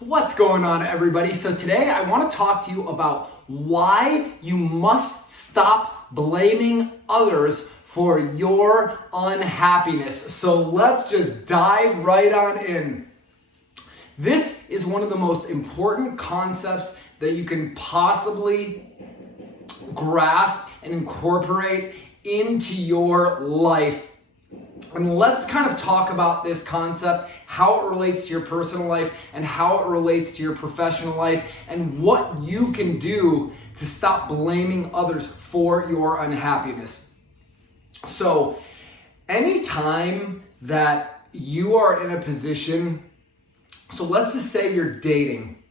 What's going on, everybody? So today I want to talk to you about why you must stop blaming others for your unhappiness. So let's just dive right on in. This is one of the most important concepts that you can possibly grasp and incorporate into your life. And let's kind of talk about this concept, how it relates to your personal life and how it relates to your professional life, and what you can do to stop blaming others for your unhappiness. So anytime that you are in a position, so let's just say you're dating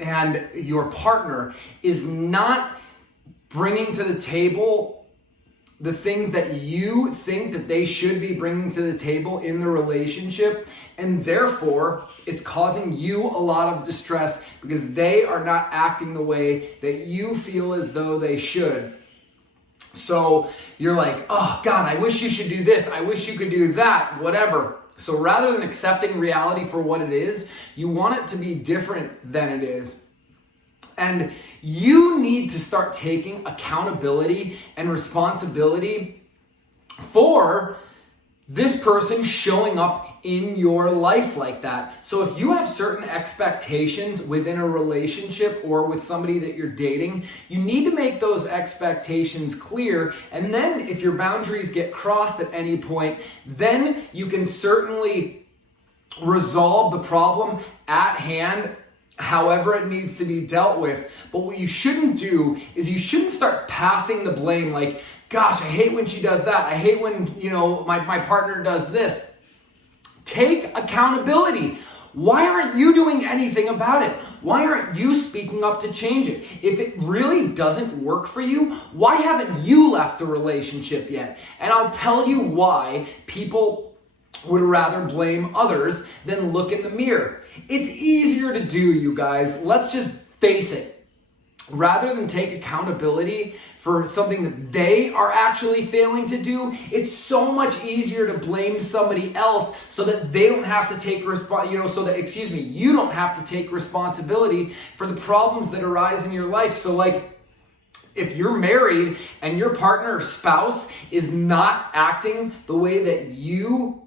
and your partner is not bringing to the table the things that you think that they should be bringing to the table in the relationship, and therefore it's causing you a lot of distress because they are not acting the way that you feel as though they should. So you're like, oh God, I wish you should do this, I wish you could do that, whatever. So rather than accepting reality for what it is, you want it to be different than it is. And you need to start taking accountability and responsibility for this person showing up in your life like that. So if you have certain expectations within a relationship or with somebody that you're dating, you need to make those expectations clear. And then if your boundaries get crossed at any point, then you can certainly resolve the problem at hand however it needs to be dealt with. But what you shouldn't do is you shouldn't start passing the blame like, gosh, I hate when she does that. I hate when, my partner does this. Take accountability. Why aren't you doing anything about it? Why aren't you speaking up to change it? If it really doesn't work for you, why haven't you left the relationship yet? And I'll tell you why people would rather blame others than look in the mirror. It's easier to do, you guys. Let's just face it. Rather than take accountability for something that they are actually failing to do, it's so much easier to blame somebody else so that they don't have to take you don't have to take responsibility for the problems that arise in your life. So if you're married and your partner or spouse is not acting the way that you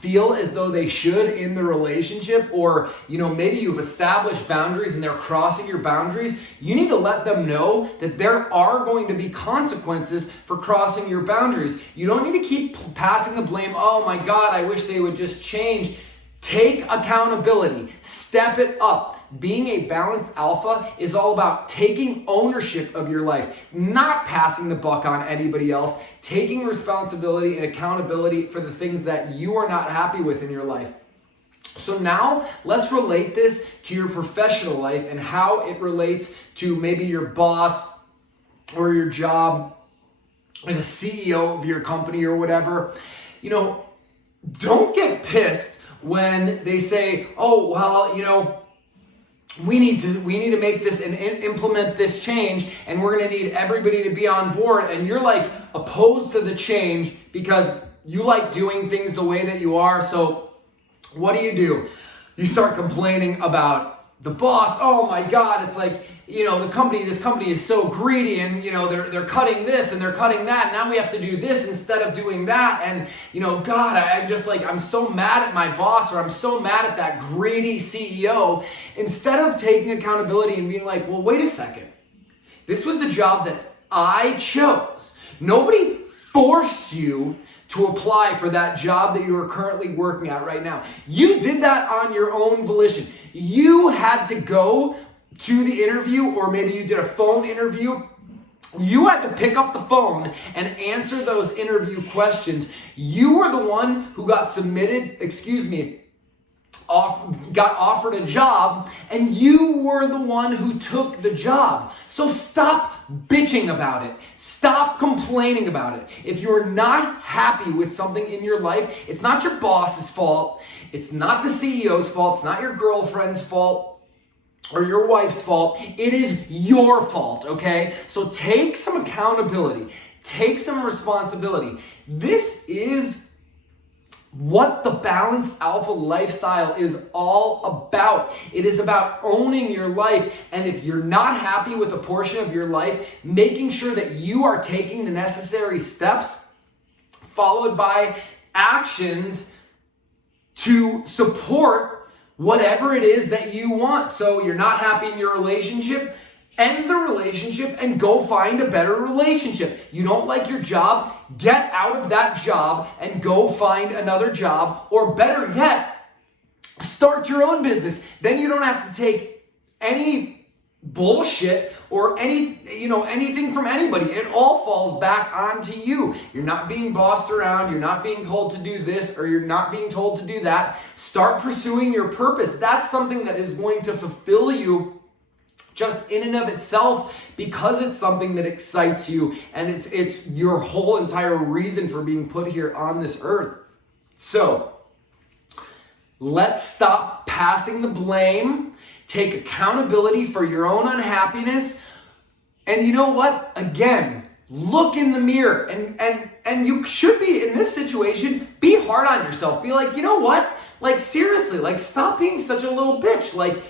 feel as though they should in the relationship, or maybe you've established boundaries and they're crossing your boundaries, you need to let them know that there are going to be consequences for crossing your boundaries. You don't need to keep passing the blame. Oh my God, I wish they would just change. Take accountability. Step it up. Being a balanced alpha is all about taking ownership of your life, not passing the buck on anybody else, taking responsibility and accountability for the things that you are not happy with in your life. So now let's relate this to your professional life and how it relates to maybe your boss or your job or the CEO of your company or whatever. Don't get pissed when they say, oh, well, we need to make this and implement this change, and we're going to need everybody to be on board, and you're opposed to the change because you like doing things the way that you are. So what do? You start complaining about the boss. Oh my God, it's this company is so greedy, and they're cutting this and they're cutting that. Now we have to do this instead of doing that. And God, I'm just I'm so mad at my boss, or I'm so mad at that greedy CEO. Instead of taking accountability and being well, wait a second. This was the job that I chose. Nobody forced you to apply for that job that you are currently working at right now. You did that on your own volition. You had to go to the interview, or maybe you did a phone interview. You had to pick up the phone and answer those interview questions. You were the one who got offered a job, and you were the one who took the job. So stop bitching about it. Stop complaining about it. If you're not happy with something in your life, it's not your boss's fault. It's not the CEO's fault. It's not your girlfriend's fault or your wife's fault. It is your fault, okay? So take some accountability. Take some responsibility. This is what the balanced alpha lifestyle is all about. It is about owning your life. And if you're not happy with a portion of your life, making sure that you are taking the necessary steps, followed by actions to support whatever it is that you want. So you're not happy in your relationship, end the relationship and go find a better relationship. You don't like your job, get out of that job and go find another job, or better yet, start your own business. Then you don't have to take any bullshit or anything from anybody. It all falls back onto you. You're not being bossed around, you're not being told to do this, or you're not being told to do that. Start pursuing your purpose. That's something that is going to fulfill you just in and of itself, because it's something that excites you and it's your whole entire reason for being put here on this earth. So let's stop passing the blame. Take accountability for your own unhappiness. And you know what? Again, look in the mirror and you should be in this situation, be hard on yourself. Be like, you know what? Like seriously, like stop being such a little bitch. Like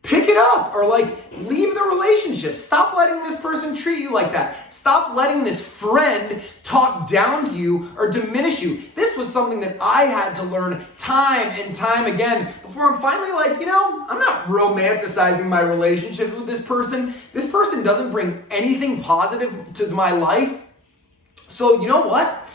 pick it up, or like leave the relationship. Stop letting this person treat you like that. Stop letting this friend talk down to you or diminish you. This was something that I had to learn time and time again before I'm finally like, I'm not romanticizing my relationship with this person. This person doesn't bring anything positive to my life. So you know what?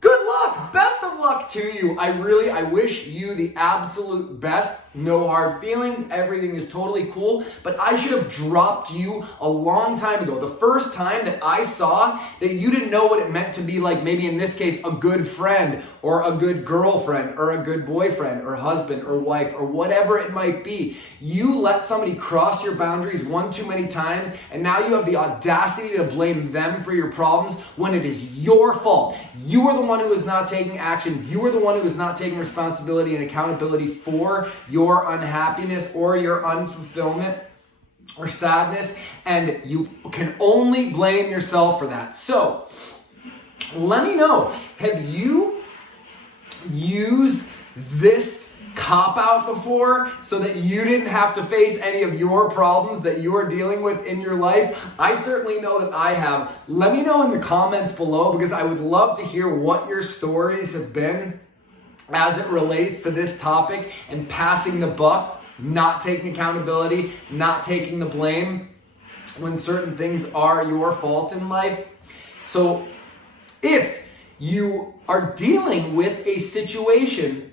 Good luck. Best of luck to you. I wish you the absolute best. No hard feelings. Everything is totally cool. But I should have dropped you a long time ago. The first time that I saw that you didn't know what it meant to be like, maybe in this case, a good friend or a good girlfriend or a good boyfriend or husband or wife or whatever it might be. You let somebody cross your boundaries one too many times, and now you have the audacity to blame them for your problems when it is your fault. You are the one who is not taking action. You are the one who is not taking responsibility and accountability for your unhappiness or your unfulfillment or sadness, and you can only blame yourself for that. So let me know, have you used this cop-out before so that you didn't have to face any of your problems that you are dealing with in your life? I certainly know that I have. Let me know in the comments below, because I would love to hear what your stories have been as it relates to this topic and passing the buck, not taking accountability, not taking the blame when certain things are your fault in life. So if you are dealing with a situation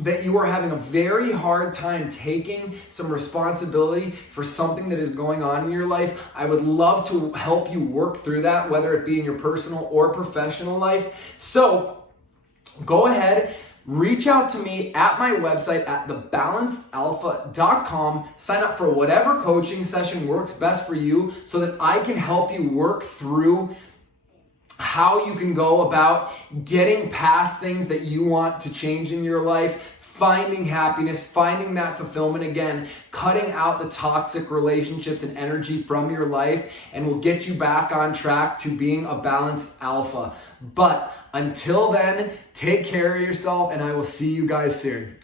that you are having a very hard time taking some responsibility for something that is going on in your life, I would love to help you work through that, whether it be in your personal or professional life. So go ahead, reach out to me at my website at thebalancedalpha.com. Sign up for whatever coaching session works best for you so that I can help you work through how you can go about getting past things that you want to change in your life, finding happiness, finding that fulfillment again, cutting out the toxic relationships and energy from your life, and will get you back on track to being a balanced alpha. But until then, take care of yourself, and I will see you guys soon.